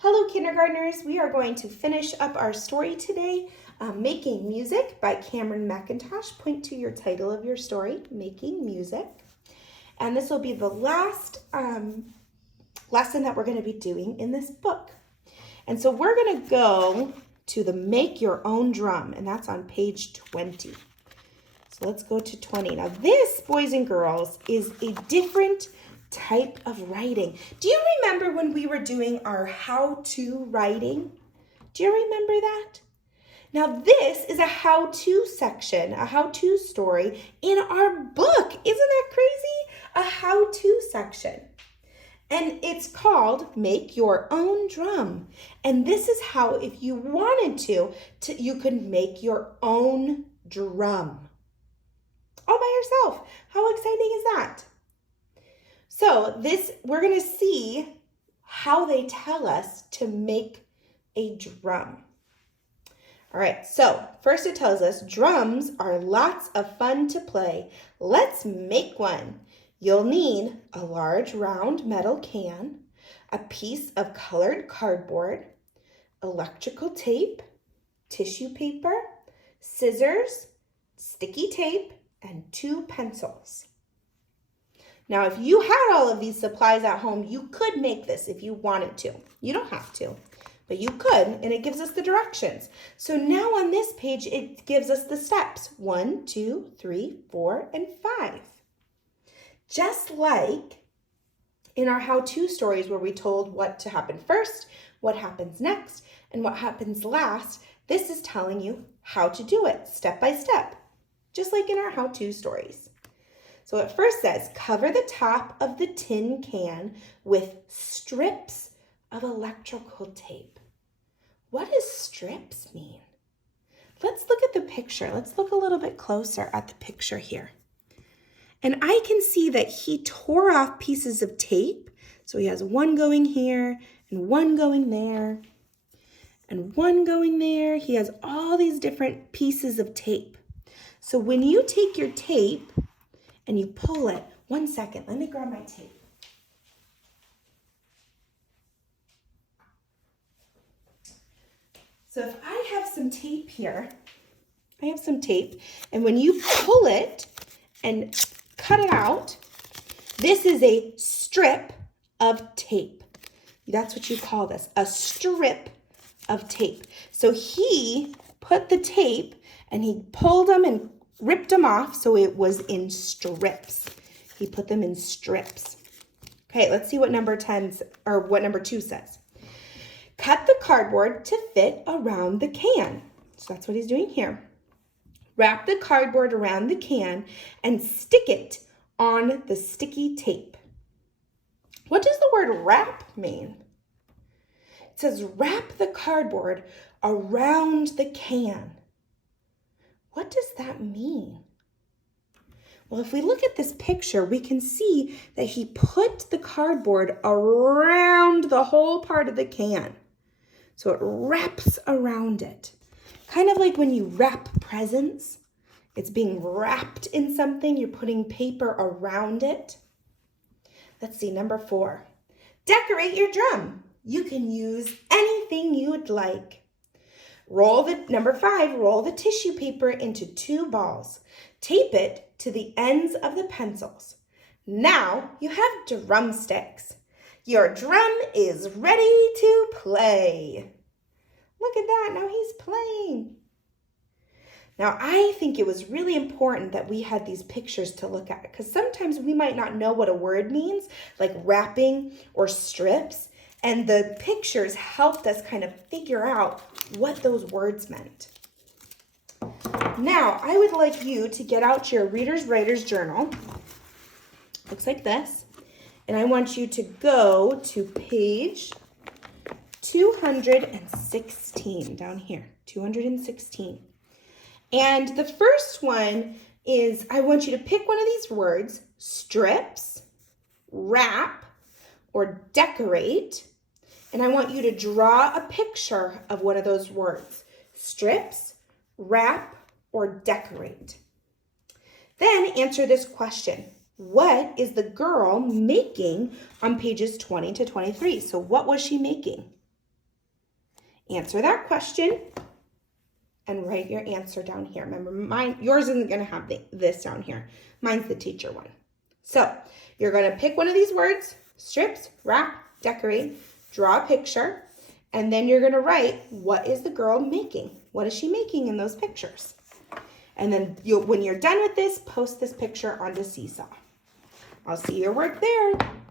Hello, kindergartners. We are going to finish up our story today, Making Music by Cameron McIntosh. Point to your title of your story, Making Music. And this will be the last lesson that we're going to be doing in this book. And so we're going to go to the Make Your Own Drum, and that's on page 20. So let's go to 20. Now this, boys and girls, is a different type of writing. Do you remember when we were doing our how-to writing? Do you remember that? Now this is a how-to section, a how-to story in our book. Isn't that crazy? A how-to section. And it's called Make Your Own Drum. And this is how, if you wanted to you could make your own drum all by yourself. How exciting is that? So we're going to see how they tell us to make a drum. All right, so first it tells us drums are lots of fun to play. Let's make one. You'll need a large round metal can, a piece of colored cardboard, electrical tape, tissue paper, scissors, sticky tape, and 2 pencils. Now, if you had all of these supplies at home, you could make this if you wanted to. You don't have to, but you could, and it gives us the directions. So now on this page, it gives us the steps, 1, 2, 3, 4, and 5. Just like in our how-to stories where we told what to happen first, what happens next, and what happens last, this is telling you how to do it step by step, just like in our how-to stories. So it first says, cover the top of the tin can with strips of electrical tape. What does strips mean? Let's look at the picture. Let's look a little bit closer at the picture here. And I can see that he tore off pieces of tape. So he has one going here and one going there and one going there. He has all these different pieces of tape. So when you take your tape and you pull it, 1 second, let me grab my tape. So if I have some tape here, and when you pull it and cut it out, this is a strip of tape. That's what you call this, a strip of tape. So he put the tape and he pulled them and ripped them off so it was in strips. He put them in strips. Okay, let's see what number 2 says. Cut the cardboard to fit around the can. So that's what he's doing here. Wrap the cardboard around the can and stick it on the sticky tape. What does the word wrap mean? It says wrap the cardboard around the can. What does that mean? Well, if we look at this picture, we can see that he put the cardboard around the whole part of the can. So it wraps around it. Kind of like when you wrap presents. It's being wrapped in something. You're putting paper around it. Let's see, number 4. Decorate your drum. You can use anything you'd like. Number 5, roll the tissue paper into 2 balls. Tape it to the ends of the pencils. Now you have drumsticks. Your drum is ready to play. Look at that, now he's playing. Now I think it was really important that we had these pictures to look at because sometimes we might not know what a word means, like wrapping or strips. And the pictures helped us kind of figure out what those words meant. Now, I would like you to get out your Reader's Writer's Journal. Looks like this. And I want you to go to page 216, down here, 216. And the first one is, I want you to pick one of these words, strips, wrap, or decorate, and I want you to draw a picture of one of those words, strips, wrap, or decorate. Then answer this question. What is the girl making on pages 20 to 23? So what was she making? answer that question and write your answer down here. Remember, yours isn't going to have this down here. Mine's the teacher one. So you're going to pick one of these words, strips, wrap, decorate, draw a picture, and then you're going to write, what is the girl making? What is she making in those pictures? And then when you're done with this, post this picture onto Seesaw. I'll see your work there.